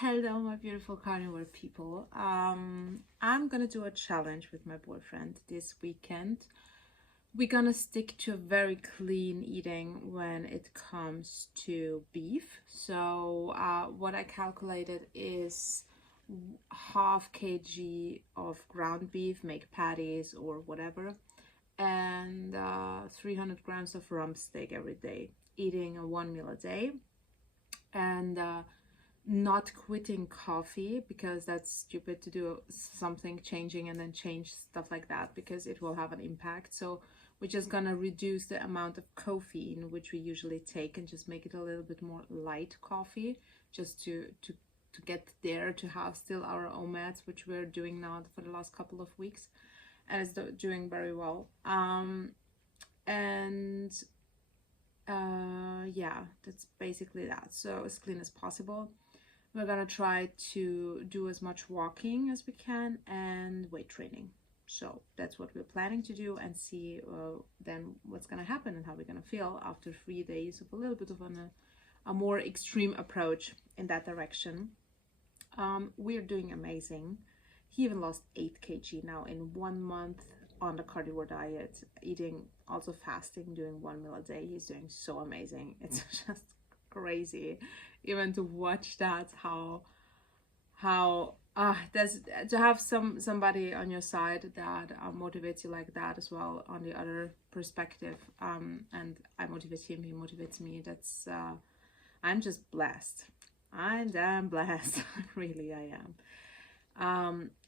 Hello, my beautiful carnivore people. I'm gonna do a challenge with my boyfriend this weekend. We're gonna stick to a very clean eating when it comes to beef. So, what I calculated is half kg of ground beef, make patties or whatever, and 300 grams of rump steak every day, eating a one meal a day, and not quitting coffee because that's stupid to do something changing and then change stuff like that because it will have an impact. So we're just gonna reduce the amount of caffeine which we usually take and just make it a little bit more light coffee, just to get there, to have still our omats, which we're doing now for the last couple of weeks, and it's doing very well. And yeah, that's basically that. So as clean as possible. We're gonna try to do as much walking as we can and weight training. So that's what we're planning to do, and see then what's gonna happen and how we're gonna feel after 3 days of a little bit of a more extreme approach in that direction. We're doing amazing. He even lost 8 kg now in 1 month on the carnivore diet, eating, also fasting, doing one meal a day. He's doing so amazing. It's just crazy even to watch that, how there's to have somebody on your side that motivates you like that as well on the other perspective. And I motivate him, he motivates me. That's I'm just blessed. I'm damn blessed. Really, I am.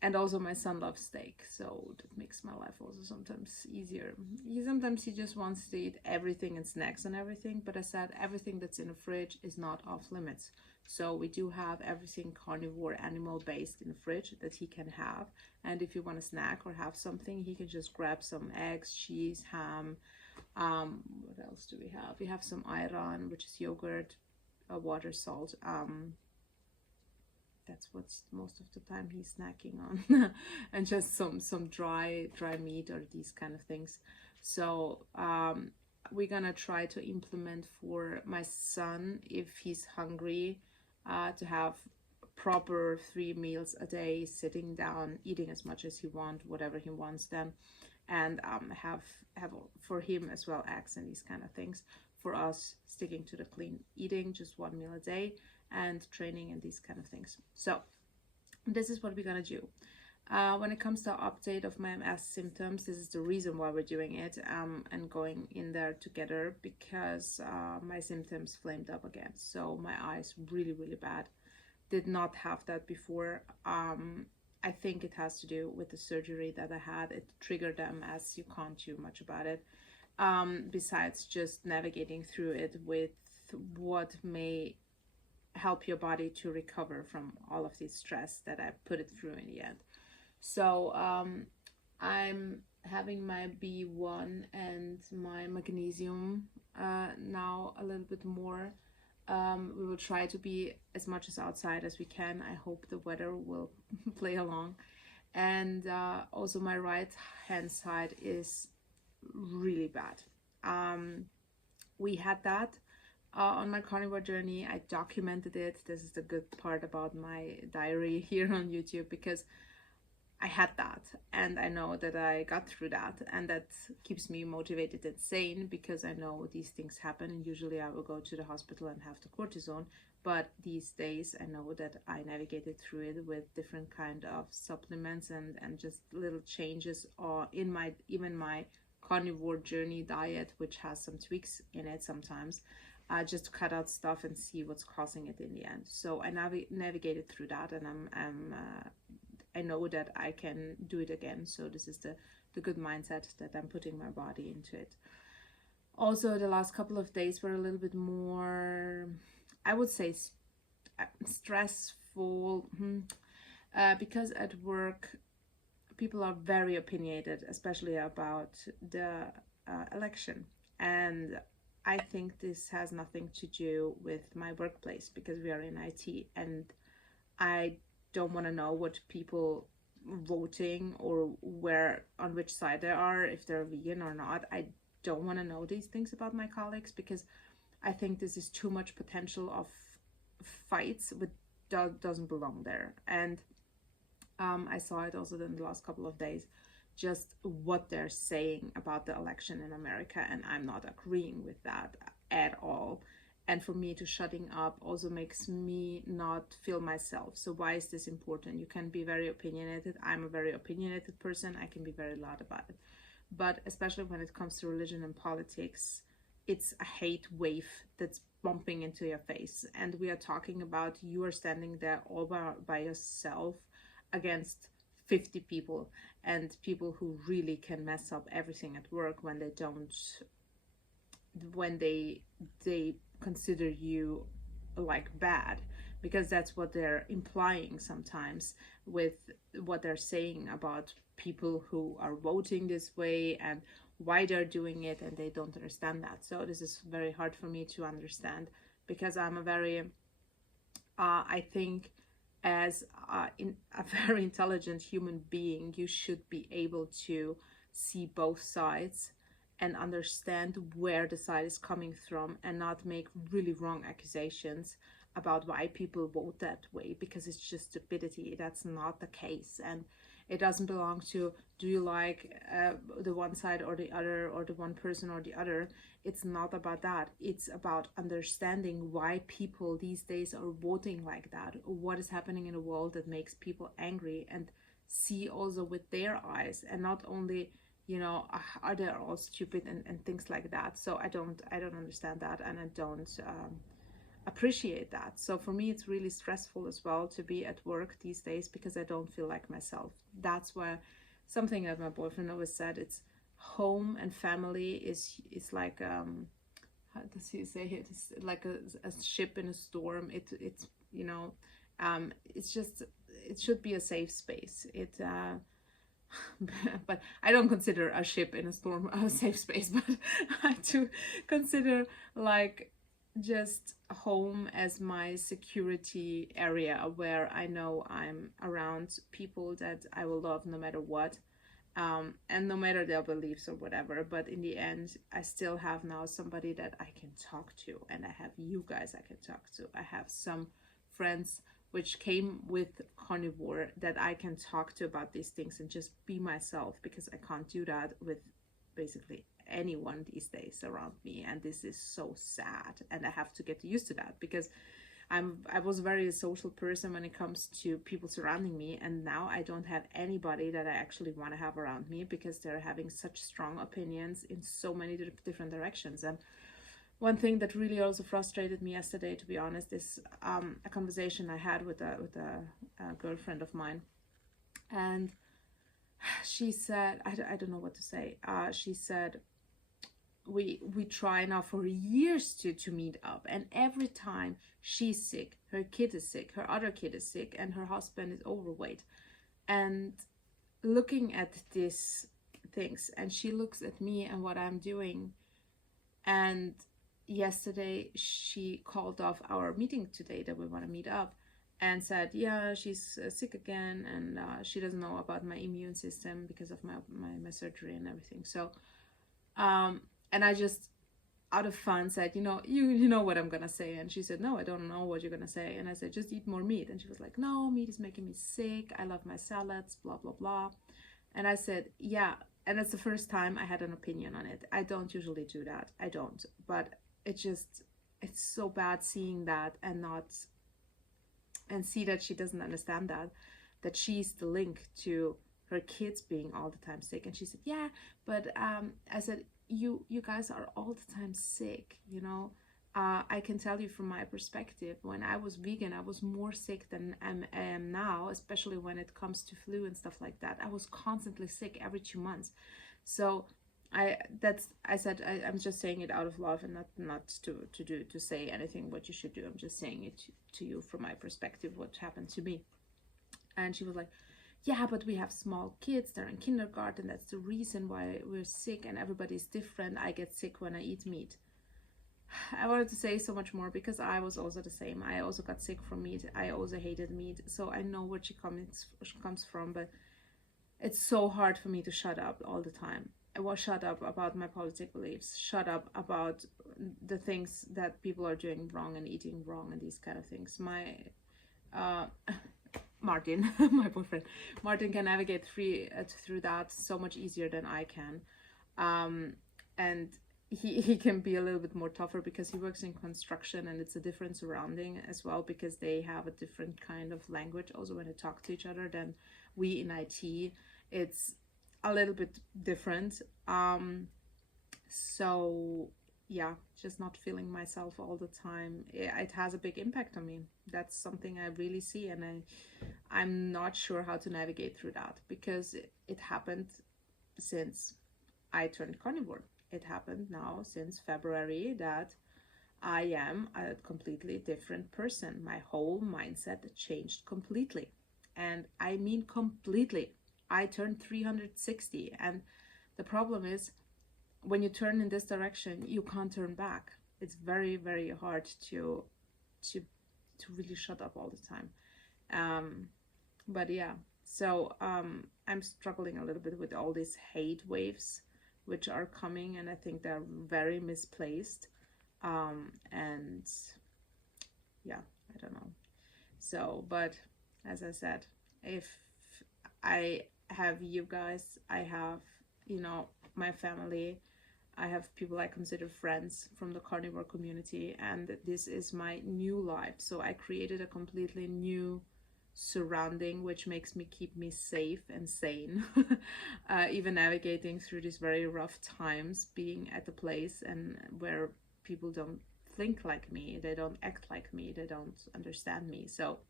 And also my son loves steak, so that makes my life also sometimes easier. He just wants to eat everything and snacks and everything, but I said everything that's in the fridge is not off limits. So we do have everything carnivore, animal based in the fridge that he can have. And if you want a snack or have something, he can just grab some eggs, cheese, ham. What else do we have? We have some ayran, which is yogurt, water, salt. That's what's most of the time he's snacking on. And just some dry meat or these kind of things. So we're gonna try to implement for my son, if he's hungry, to have proper 3 meals a day, sitting down, eating as much as he wants, whatever he wants then, and have for him as well eggs and these kind of things. For us, sticking to the clean eating, just one meal a day, and training and these kind of things. So this is what we're gonna do. When it comes to update of my MS symptoms, this is the reason why we're doing it, and going in there together, because my symptoms flamed up again. So my eyes really bad. Did not have that before. I think it has to do with the surgery that I had. It triggered them, as you can't do much about it. Besides just navigating through it with what may help your body to recover from all of this stress that I put it through in the end. So I'm having my B1 and my magnesium now a little bit more. We will try to be as much as outside as we can. I hope the weather will play along. And also my right hand side is really bad. We had that on my carnivore journey. I documented it. This is the good part about my diary here on YouTube, because I had that and I know that I got through that, and that keeps me motivated and sane, because I know these things happen, and usually I will go to the hospital and have the cortisone. But these days I know that I navigated through it with different kind of supplements and just little changes in my carnivore journey diet, which has some tweaks in it sometimes, just to cut out stuff and see what's causing it in the end. So I navigated through that, and I know that I can do it again. So this is the good mindset that I'm putting my body into it. Also, the last couple of days were a little bit more, I would say, stressful, because at work people are very opinionated, especially about the election. And I think this has nothing to do with my workplace, because we are in IT, and I don't want to know what people voting or where, on which side they are, if they're vegan or not. I don't want to know these things about my colleagues, because I think this is too much potential of fights with doesn't belong there. And I saw it also in the last couple of days, just what they're saying about the election in America, and I'm not agreeing with that at all. And for me to shutting up also makes me not feel myself. So why is this important? You can be very opinionated. I'm a very opinionated person. I can be very loud about it. But especially when it comes to religion and politics, it's a hate wave that's bumping into your face. And we are talking about you are standing there all by yourself against 50 people, and people who really can mess up everything at work when they don't, when they consider you like bad, because that's what they're implying sometimes with what they're saying about people who are voting this way and why they're doing it, and they don't understand that. So this is very hard for me to understand, because I'm a very I think as a very intelligent human being, you should be able to see both sides and understand where the side is coming from, and not make really wrong accusations about why people vote that way, because it's just stupidity. That's not the case, and it doesn't belong to do you like the one side or the other, or the one person or the other. It's not about that. It's about understanding why people these days are voting like that, what is happening in the world that makes people angry, and see also with their eyes, and not only, you know, are they all stupid and things like that. So I don't understand that, and I don't appreciate that. So for me, it's really stressful as well to be at work these days, because I don't feel like myself. That's why something that my boyfriend always said, it's home and family is like how does he say it? It's like a ship in a storm. It's you know, it's just, it should be a safe space. But I don't consider a ship in a storm a safe space, but I do consider like just home as my security area, where I know I'm around people that I will love no matter what, and no matter their beliefs or whatever. But in the end, I still have now somebody that I can talk to, and I have you guys I can talk to. I have some friends which came with Carnivore that I can talk to about these things and just be myself, because I can't do that with basically anyone these days around me. And this is so sad, and I have to get used to that, because I was a very social person when it comes to people surrounding me, and now I don't have anybody that I actually want to have around me, because they're having such strong opinions in so many different directions. And one thing that really also frustrated me yesterday, to be honest, is a conversation I had with a girlfriend of mine, and she said, I don't know what to say. She said, we try now for years to meet up, and every time she's sick, her kid is sick, her other kid is sick, and her husband is overweight. And looking at these things, and she looks at me and what I'm doing, and yesterday she called off our meeting today that we want to meet up, and said, yeah, she's sick again, and she doesn't know about my immune system because of my surgery and everything. So and I just, out of fun, said, you know what I'm gonna say. And she said, no, I don't know what you're gonna say. And I said, just eat more meat. And she was like, no, meat is making me sick, I love my salads, blah blah blah. And I said, yeah. And it's the first time I had an opinion on it. I don't usually do that, I don't. But it's so bad seeing that, and see that she doesn't understand that she's the link to her kids being all the time sick. And she said, yeah, but I said, you guys are all the time sick, I can tell you from my perspective, when I was vegan, I was more sick than I am now, especially when it comes to flu and stuff like that. I was constantly sick every 2 months. So I'm just saying it out of love, and not to say anything what you should do. I'm just saying it to you from my perspective, what happened to me. And she was like, yeah, but we have small kids, they're in kindergarten, that's the reason why we're sick, and everybody's different. I get sick when I eat meat. I wanted to say so much more, because I was also the same. I also got sick from meat. I also hated meat. So I know where she comes from, but it's so hard for me to shut up all the time. I was shut up about my political beliefs, shut up about the things that people are doing wrong and eating wrong and these kind of things. uh, Martin, my boyfriend, Martin can navigate through that so much easier than I can. And he can be a little bit more tougher because he works in construction, and it's a different surrounding as well, because they have a different kind of language also when they talk to each other than we in IT. It's a little bit different. So yeah, just not feeling myself all the time, it has a big impact on me. That's something I really see, and I'm not sure how to navigate through that, because it happened since I turned carnivore. It happened now since February that I am a completely different person. My whole mindset changed completely. And I mean completely. I turned 360. And the problem is, when you turn in this direction, you can't turn back. It's very, very hard to really shut up all the time. But yeah, so I'm struggling a little bit with all these hate waves which are coming, and I think they're very misplaced. And yeah, I don't know. So, but as I said, if I have you guys, I have, my family, I have people I consider friends from the carnivore community, and this is my new life. So I created a completely new surrounding which makes me keep me safe and sane. Even navigating through these very rough times, being at a place and where people don't think like me, they don't act like me, they don't understand me. So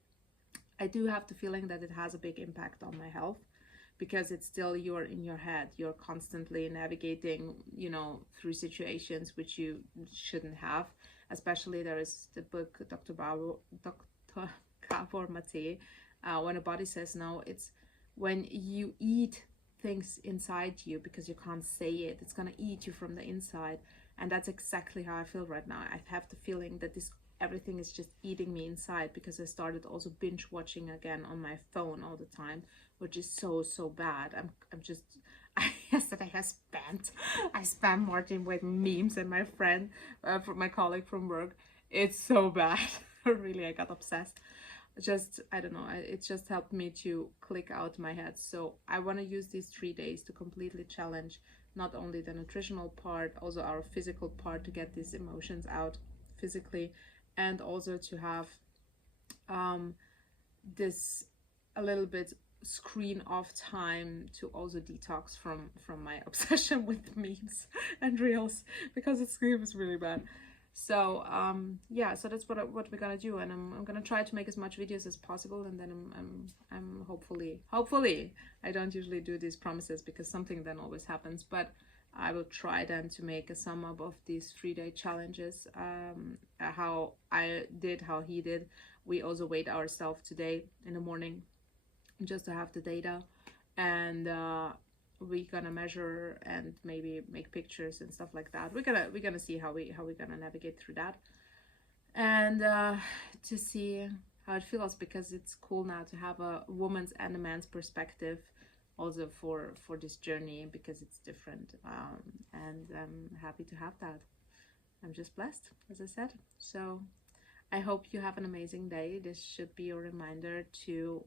I do have the feeling that it has a big impact on my health, because it's still, you're in your head, you're constantly navigating, through situations which you shouldn't have. Especially there is the book Dr. Gabor Mate, When a Body Says No. It's when you eat things inside you because you can't say it, it's gonna eat you from the inside. And that's exactly how I feel right now. I have the feeling that everything is just eating me inside, because I started also binge watching again on my phone all the time, which is so bad. I'm just yesterday I spammed Martin with memes, and my friend, from my colleague from work. It's so bad. Really, I got obsessed. I don't know, it just helped me to click out my head. So I want to use these 3 days to completely challenge not only the nutritional part, also our physical part, to get these emotions out physically, and also to have this a little bit screen off time to also detox from my obsession with memes and reels, because it was really bad. So yeah, so that's what we're gonna do, and I'm gonna try to make as much videos as possible, and then I'm hopefully, I don't usually do these promises because something then always happens, but I will try then to make a sum up of these 3-day challenges, how I did, how he did. We also weighed ourselves today in the morning just to have the data, and we're gonna measure and maybe make pictures and stuff like that. We're gonna see how we're gonna navigate through that, and to see how it feels, because it's cool now to have a woman's and a man's perspective also for this journey, because it's different, and I'm happy to have that. I'm just blessed, as I said. So I hope you have an amazing day. This should be a reminder to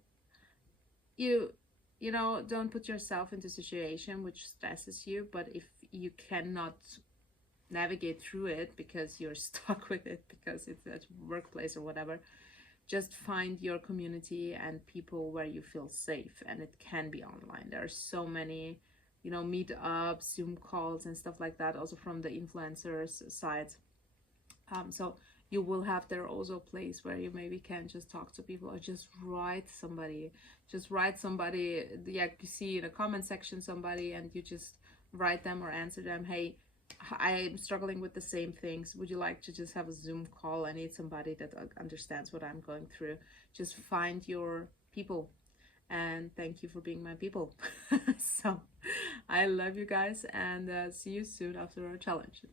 don't put yourself into a situation which stresses you, but if you cannot navigate through it because you're stuck with it, because it's at workplace or whatever, just find your community and people where you feel safe. And it can be online. There are so many, meetups, Zoom calls and stuff like that, also from the influencers side. So you will have there also a place where you maybe can just talk to people, or just write somebody. Yeah, you see in the comment section somebody, and you just write them or answer them, hey, I'm struggling with the same things. Would you like to just have a Zoom call? I need somebody that understands what I'm going through. Just find your people. And thank you for being my people. So I love you guys, and see you soon after our challenge.